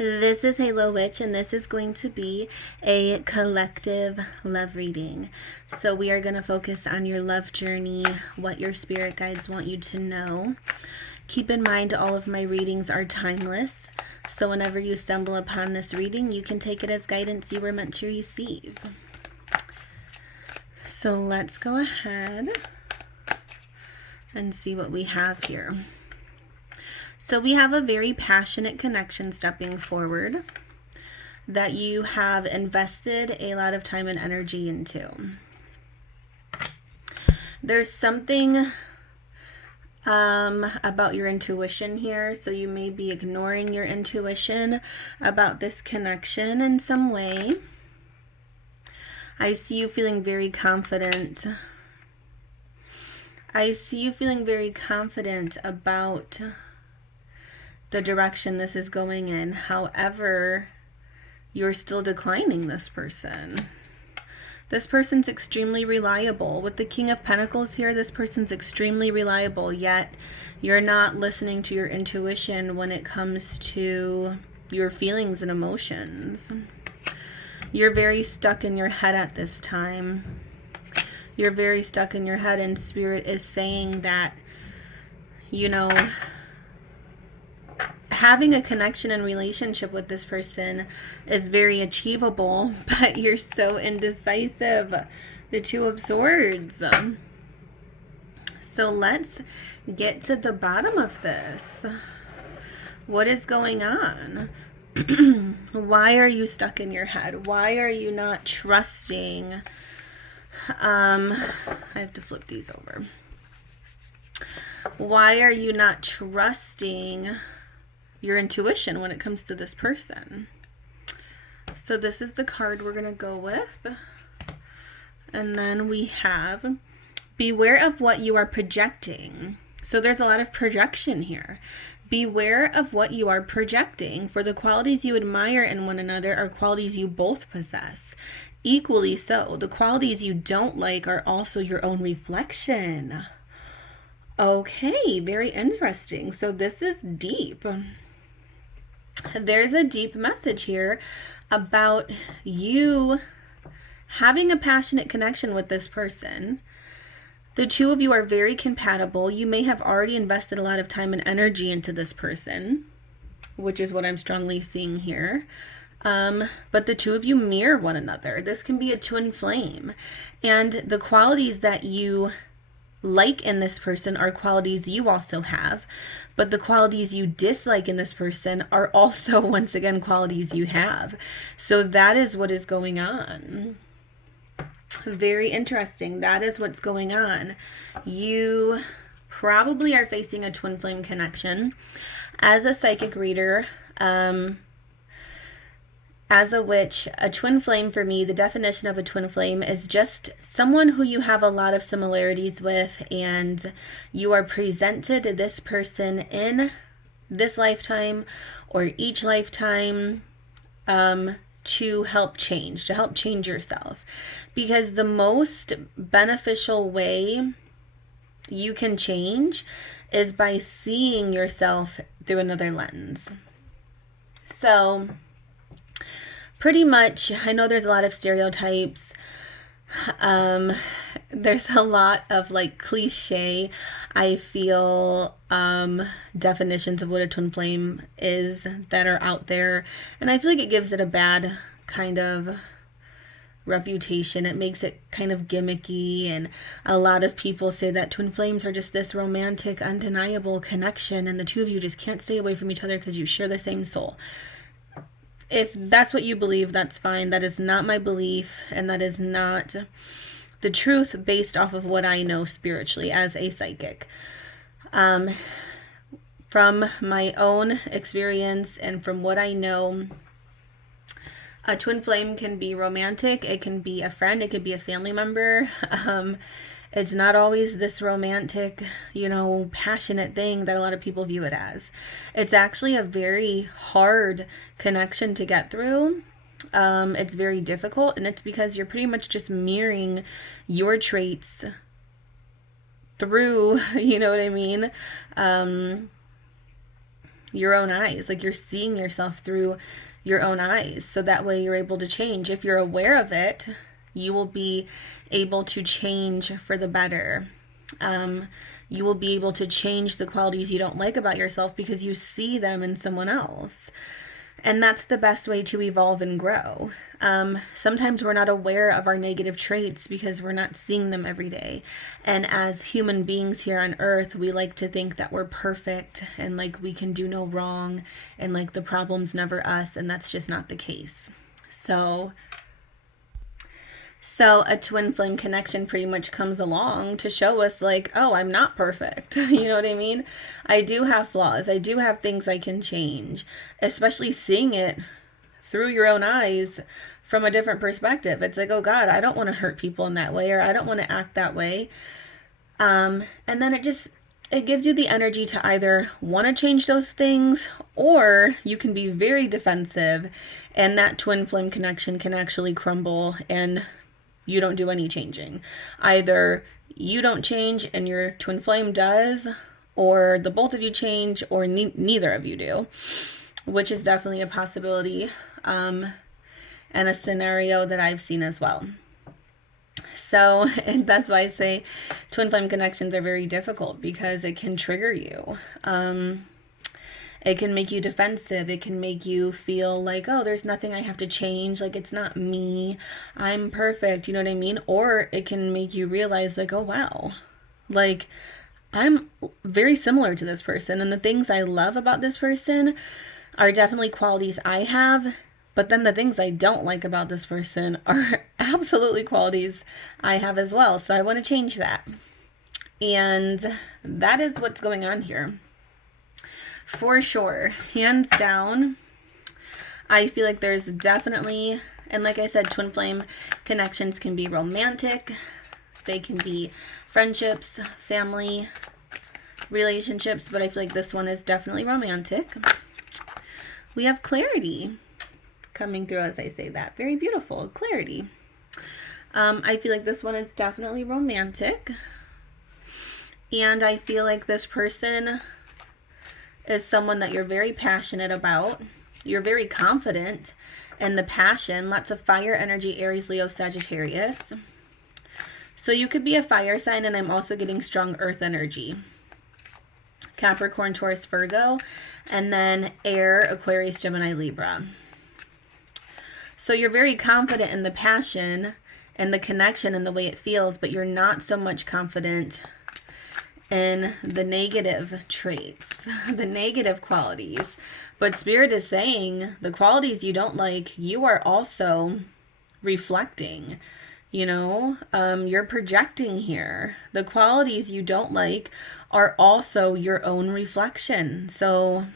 This is Halo Witch, and this is going to be a collective love reading. So, we are going to focus on your love journey, what your spirit guides want you to know. Keep in mind, all of my readings are timeless. So, whenever you stumble upon this reading, you can take it as guidance you were meant to receive. So, let's go ahead and see what we have here. So we have a very passionate connection stepping forward that you have invested a lot of time and energy into. There's something about your intuition here, so you may be ignoring your intuition about this connection in some way. I see you feeling very confident. I see you feeling very confident about the direction this is going in. However, you're still declining this person. This person's extremely reliable. With the King of Pentacles here, this person's extremely reliable, yet you're not listening to your intuition when it comes to your feelings and emotions. You're very stuck in your head at this time. You're very stuck in your head, and Spirit is saying that, you know, having a connection and relationship with this person is very achievable, but you're so indecisive. The Two of Swords. So let's get to the bottom of this. What is going on? Why are you stuck in your head? Why are you not trusting? I have to flip these over. Why are you not trusting your intuition when it comes to this person? So this is the card we're going to go with. And then we have beware of what you are projecting. So there's a lot of projection here. Beware of what you are projecting, for the qualities you admire in one another are qualities you both possess. Equally so, the qualities you don't like are also your own reflection. Okay, very interesting. So this is deep. There's a deep message here about you having a passionate connection with this person. The two of you are very compatible. You may have already invested a lot of time and energy into this person, which is what I'm strongly seeing here. But the two of you mirror one another. This can be a twin flame. And the qualities that you like in this person are qualities you also have, but the qualities you dislike in this person are also, once again, qualities you have. So that is what is going on. Very interesting. That is what's going on. You probably are facing a twin flame connection. As a psychic reader, as a witch, a twin flame for me, the definition of a twin flame is just someone who you have a lot of similarities with, and you are presented to this person in this lifetime or each lifetime to help change yourself. Because the most beneficial way you can change is by seeing yourself through another lens. So pretty much, I know there's a lot of stereotypes. There's a lot of like cliche, I feel, definitions of what a twin flame is that are out there. And I feel like it gives it a bad kind of reputation. It makes it kind of gimmicky, and a lot of people say that twin flames are just this romantic, undeniable connection, and the two of you just can't stay away from each other because you share the same soul. If that's what you believe, that's fine. That is not my belief, and that is not the truth based off of what I know spiritually as a psychic. From my own experience and from what I know, a twin flame can be romantic. It can be a friend. It could be a family member. It's not always this romantic, passionate thing that a lot of people view it as. It's actually a very hard connection to get through. It's very difficult, and it's because you're pretty much just mirroring your traits through, you know what I mean? your own eyes. Like you're seeing yourself through your own eyes. So that way you're able to change. If you're aware of it, you will be able to change for the better. You will be able to change the qualities you don't like about yourself because you see them in someone else. And that's the best way to evolve and grow. Sometimes we're not aware of our negative traits because we're not seeing them every day. And as human beings here on earth, we like to think that we're perfect and like we can do no wrong and like the problem's never us. And that's just not the case. So a twin flame connection pretty much comes along to show us like, oh, I'm not perfect. You know what I mean? I do have flaws. I do have things I can change, especially seeing it through your own eyes from a different perspective. It's like, oh God, I don't want to hurt people in that way, or I don't want to act that way. And then it gives you the energy to either want to change those things, or you can be very defensive and that twin flame connection can actually crumble and you don't do any changing. Either you don't change and your twin flame does, or the both of you change, or neither of you do, which is definitely a possibility and a scenario that I've seen as well. So, and that's why I say twin flame connections are very difficult because it can trigger you. It can make you defensive. It can make you feel like, oh, there's nothing I have to change. Like, it's not me. I'm perfect. You know what I mean? Or it can make you realize, like, oh, wow. Like, I'm very similar to this person. And the things I love about this person are definitely qualities I have. But then the things I don't like about this person are absolutely qualities I have as well. So I want to change that. And that is what's going on here. For sure, hands down, I feel like there's definitely, and like I said, twin flame connections can be romantic, they can be friendships, family, relationships, but I feel like this one is definitely romantic. We have clarity coming through as I say that. Very beautiful, clarity. I feel like this one is definitely romantic, and I feel like this person is someone that you're very passionate about. You're very confident in the passion. Lots of fire energy, Aries, Leo, Sagittarius. So you could be a fire sign, and I'm also getting strong earth energy. Capricorn, Taurus, Virgo, and then air, Aquarius, Gemini, Libra. So you're very confident in the passion and the connection and the way it feels, but you're not so much confident in the negative traits, the negative qualities. But Spirit is saying the qualities you don't like, you are also reflecting. You know, you're projecting here. The qualities you don't like are also your own reflection. So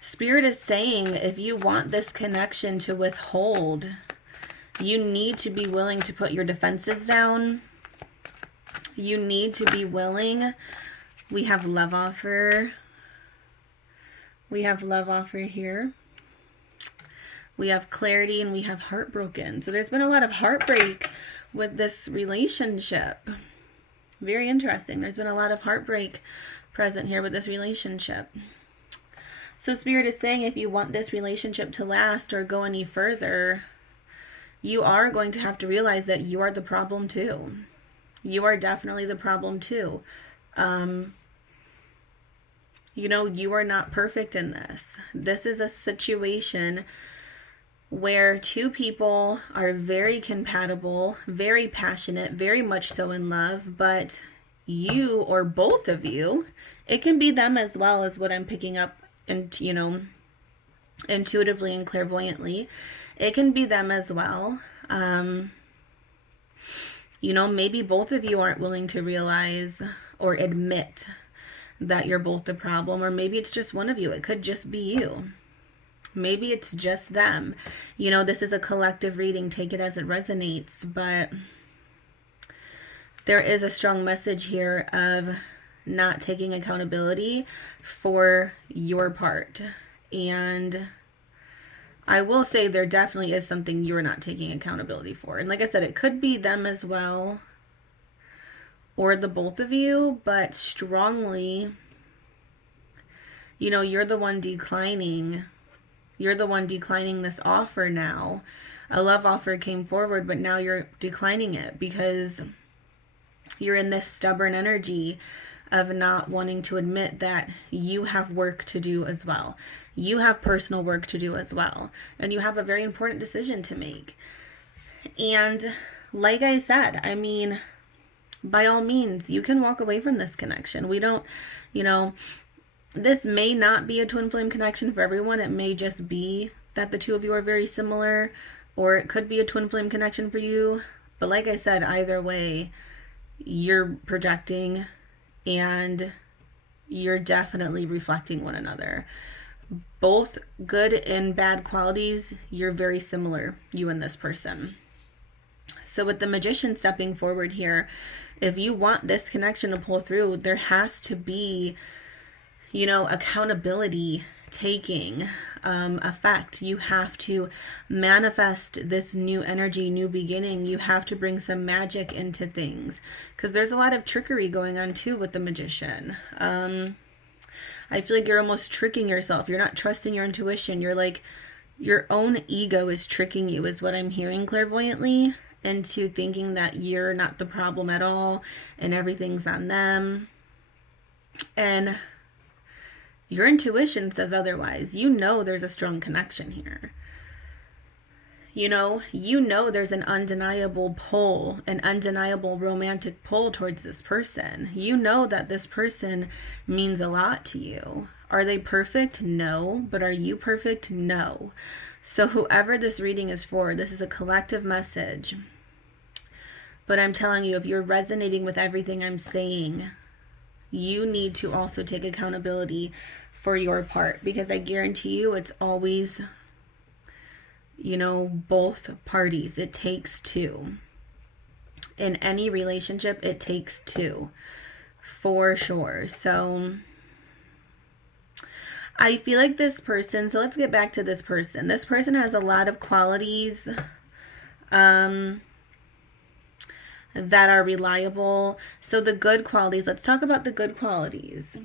Spirit is saying if you want this connection to withhold, you need to be willing to put your defenses down. You need to be willing. We have love offer. We have love offer here. We have clarity, and we have heartbroken. So there's been a lot of heartbreak with this relationship. Very interesting. There's been a lot of heartbreak present here with this relationship. So Spirit is saying if you want this relationship to last or go any further, you are going to have to realize that you are the problem too. You are definitely the problem too. You know, you are not perfect in this. This is a situation where two people are very compatible, very passionate, very much so in love, but you or both of you, it can be them as well as what I'm picking up, and you know, intuitively and clairvoyantly, it can be them as well. You know, maybe both of you aren't willing to realize or admit that you're both the problem, or maybe it's just one of you. It could just be you. Maybe it's just them. You know, this is a collective reading. Take it as it resonates, but there is a strong message here of not taking accountability for your part. And I will say there definitely is something you're not taking accountability for. And like I said, it could be them as well, or the both of you, but strongly, you're the one declining. You're the one declining this offer now. A love offer came forward, but now you're declining it because you're in this stubborn energy of not wanting to admit that you have work to do as well. You have personal work to do as well. And you have a very important decision to make. And like I said, I mean, by all means, you can walk away from this connection. We don't, this may not be a twin flame connection for everyone. It may just be that the two of you are very similar, or it could be a twin flame connection for you. But like I said, either way, you're projecting and you're definitely reflecting one another. Both good and bad qualities, you're very similar, you and this person. So with the Magician stepping forward here, if you want this connection to pull through, there has to be, accountability taking effect. You have to manifest this new energy, new beginning. You have to bring some magic into things, because there's a lot of trickery going on too with the Magician. I feel like you're almost tricking yourself. You're not trusting your intuition. You're like, your own ego is tricking you, is what I'm hearing clairvoyantly, into thinking that you're not the problem at all and everything's on them. And your intuition says otherwise. There's a strong connection here. There's an undeniable pull, an undeniable romantic pull towards this person. That this person means a lot to you. Are they perfect? No. But are you perfect? No. So whoever this reading is for, this is a collective message. But I'm telling you, if you're resonating with everything I'm saying, you need to also take accountability for your part, because I guarantee you it's always, both parties. It takes two. In any relationship, it takes two, for sure. So I feel like this person, so let's get back to this person. This person has a lot of qualities that are reliable. So the good qualities, let's talk about the good qualities.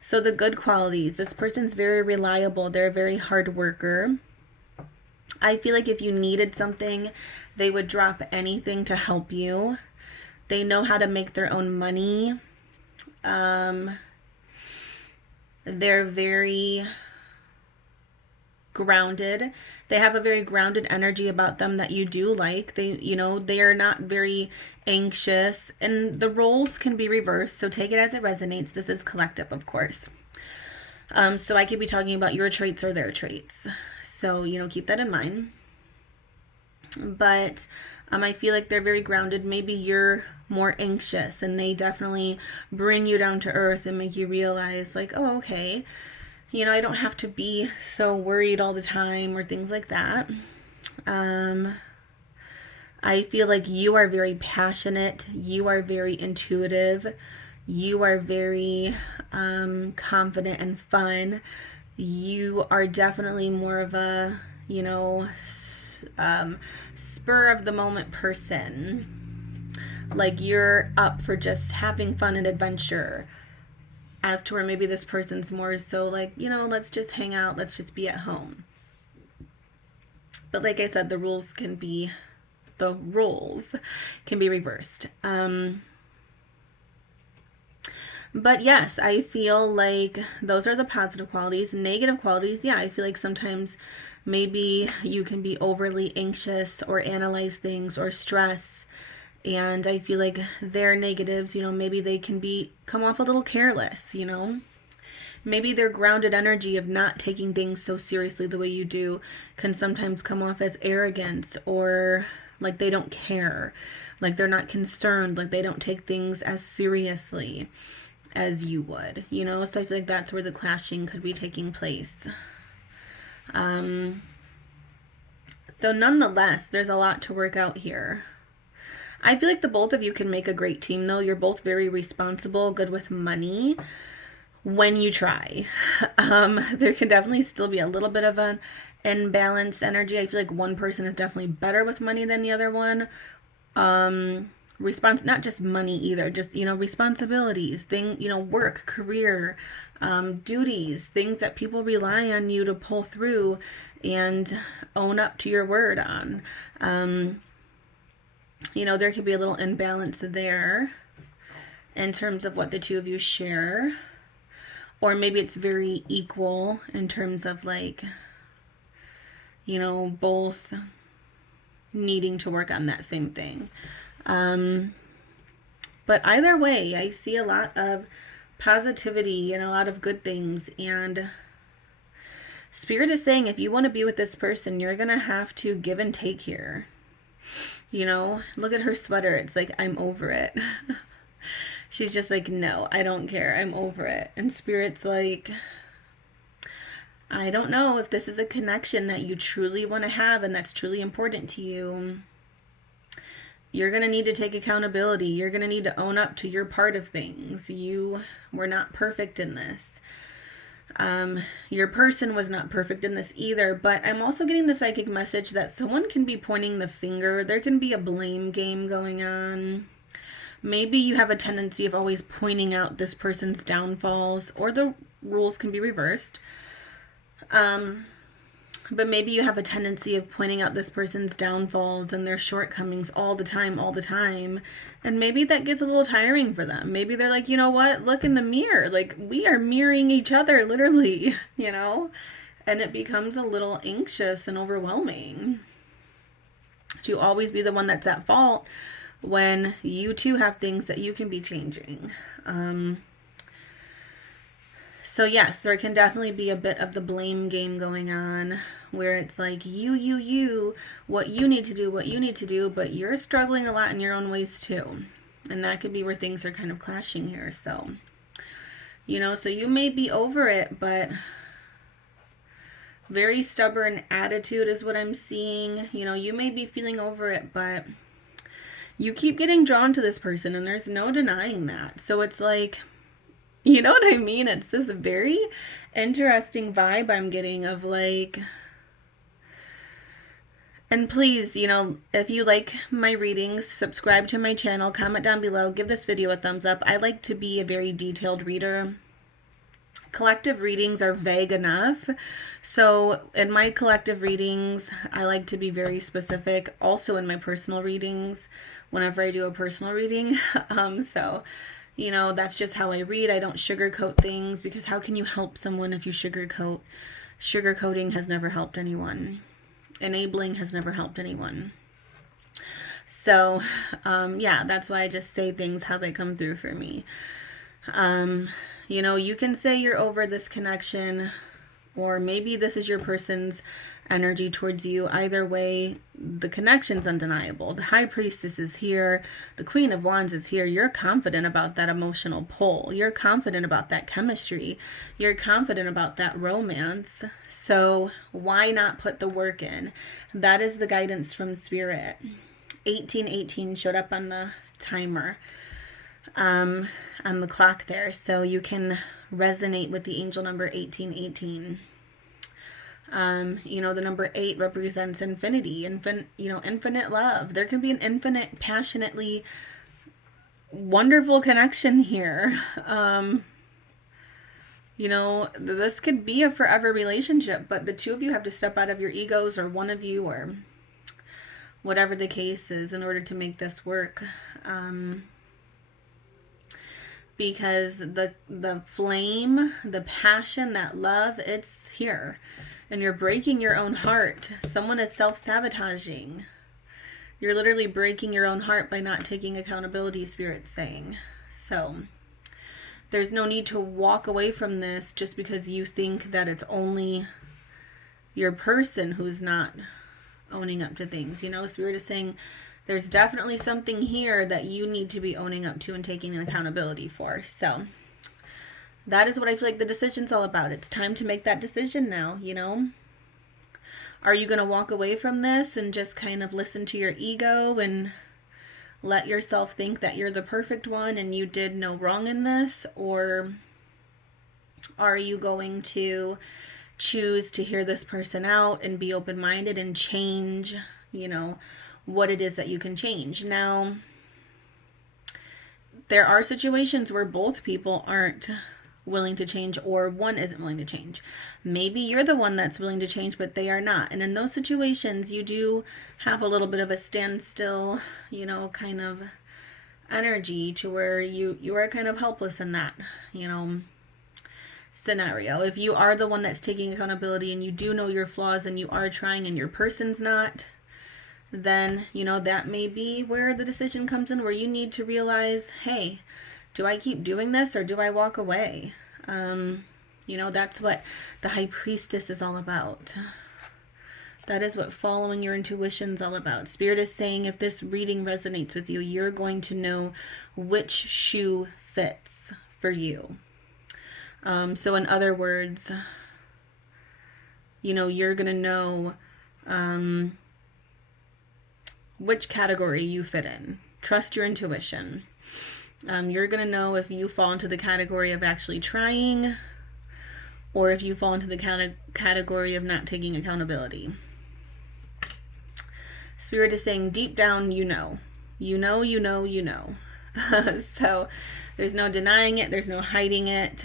So the good qualities, this person's very reliable. They're a very hard worker. I feel like if you needed something, they would drop anything to help you. They know how to make their own money. They're very grounded. They have a very grounded energy about them that you do like. They are not very anxious, and the roles can be reversed, so take it as it resonates. This is collective, of course. So I could be talking about your traits or their traits. So, keep that in mind. But I feel like they're very grounded. Maybe you're more anxious, and they definitely bring you down to earth and make you realize, like, oh, okay, I don't have to be so worried all the time or things like that. I feel like you are very passionate. You are very intuitive. You are very confident and fun. You are definitely more of a, spur of the moment person. Like, you're up for just having fun and adventure. As to where maybe this person's more so like, let's just hang out, let's just be at home. But like I said, the roles can be reversed. But yes, I feel like those are the positive qualities. Negative qualities, yeah, I feel like sometimes maybe you can be overly anxious or analyze things or stress. And I feel like their negatives, maybe they can come off a little careless, Maybe their grounded energy of not taking things so seriously the way you do can sometimes come off as arrogance, or like they don't care, like they're not concerned, like they don't take things as seriously as you would, So I feel like that's where the clashing could be taking place. So nonetheless, there's a lot to work out here. I feel like the both of you can make a great team, though. You're both very responsible, good with money when you try. There can definitely still be a little bit of an imbalanced energy. I feel like one person is definitely better with money than the other one. Not just money either, just, responsibilities, work, career, duties, things that people rely on you to pull through and own up to your word on. There could be a little imbalance there in terms of what the two of you share. Or maybe it's very equal in terms of both needing to work on that same thing. But either way, I see a lot of positivity and a lot of good things. And Spirit is saying if you want to be with this person, you're going to have to give and take here. Look at her sweater. It's like, I'm over it. She's just like, no, I don't care. I'm over it. And Spirit's like, I don't know if this is a connection that you truly want to have and that's truly important to you. You're going to need to take accountability. You're going to need to own up to your part of things. You were not perfect in this. Your person was not perfect in this either, but I'm also getting the psychic message that someone can be pointing the finger. There can be a blame game going on. Maybe you have a tendency of always pointing out this person's downfalls, or the roles can be reversed. But maybe you have a tendency of pointing out this person's downfalls and their shortcomings all the time. And maybe that gets a little tiring for them. Maybe they're like, you know what? Look in the mirror. Like, we are mirroring each other, literally, And it becomes a little anxious and overwhelming to always be the one that's at fault when you too have things that you can be changing. So yes, there can definitely be a bit of the blame game going on where it's like you, what you need to do, but you're struggling a lot in your own ways too. And that could be where things are kind of clashing here. So, so you may be over it, but very stubborn attitude is what I'm seeing. You may be feeling over it, but you keep getting drawn to this person and there's no denying that. So it's like, you know what I mean? It's this very interesting vibe I'm getting of like, and please, if you like my readings, subscribe to my channel, comment down below, give this video a thumbs up. I like to be a very detailed reader. Collective readings are vague enough. So in my collective readings, I like to be very specific. Also in my personal readings, whenever I do a personal reading. So that's just how I read. I don't sugarcoat things, because how can you help someone if you sugarcoat? Sugarcoating has never helped anyone. Enabling has never helped anyone. So, yeah, that's why I just say things how they come through for me. You can say you're over this connection, or maybe this is your person's energy towards you. Either way, the connection's undeniable. The High Priestess is here. The Queen of Wands is here. You're confident about that emotional pull. You're confident about that chemistry. You're confident about that romance. So why not put the work in? That is the guidance from Spirit. 1818 showed up on the timer, on the clock there. So you can resonate with the angel number 1818. The number 8 represents infinity, infinite love. There can be an infinite, passionately wonderful connection here. This could be a forever relationship, but the two of you have to step out of your egos, or one of you, or whatever the case is, in order to make this work. Because the flame, the passion, that love, it's here. And you're breaking your own heart. Someone is self-sabotaging. You're literally breaking your own heart by not taking accountability, Spirit's saying. So there's no need to walk away from this just because you think that it's only your person who's not owning up to things. Spirit is saying there's definitely something here that you need to be owning up to and taking an accountability for. So that is what I feel like the decision's all about. It's time to make that decision now, Are you going to walk away from this and just kind of listen to your ego and let yourself think that you're the perfect one and you did no wrong in this? Or are you going to choose to hear this person out and be open-minded and change, what it is that you can change? Now, there are situations where both people aren't willing to change, or one isn't willing to change. Maybe you're the one that's willing to change, but they are not. And in those situations, you do have a little bit of a standstill, you know, kind of energy to where you are kind of helpless in that, you know, scenario. If you are the one that's taking accountability and you do know your flaws and you are trying and your person's not, then, you know, that may be where the decision comes in, where you need to realize, hey, do I keep doing this or do I walk away? You know, that's what the High Priestess is all about. That is what following your intuition's all about. Spirit is saying, if this reading resonates with you, you're going to know which shoe fits for you. So in other words, you know, you're going to know which category you fit in. Trust your intuition. You're going to know if you fall into the category of actually trying, or if you fall into the category of not taking accountability. Spirit is saying deep down, you know. You know, you know, you know. So there's no denying it. There's no hiding it.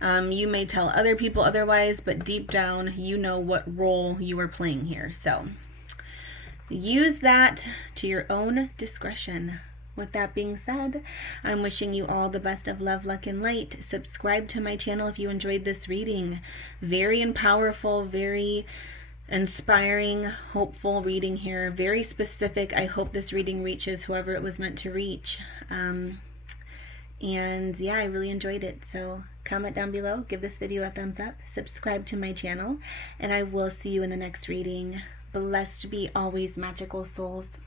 You may tell other people otherwise, but deep down, you know what role you are playing here. So use that to your own discretion. With that being said, I'm wishing you all the best of love, luck, and light. Subscribe to my channel if you enjoyed this reading. Very powerful, very inspiring, hopeful reading here. Very specific. I hope this reading reaches whoever it was meant to reach. And yeah, I really enjoyed it. So comment down below, give this video a thumbs up, subscribe to my channel, and I will see you in the next reading. Blessed be always, magical souls.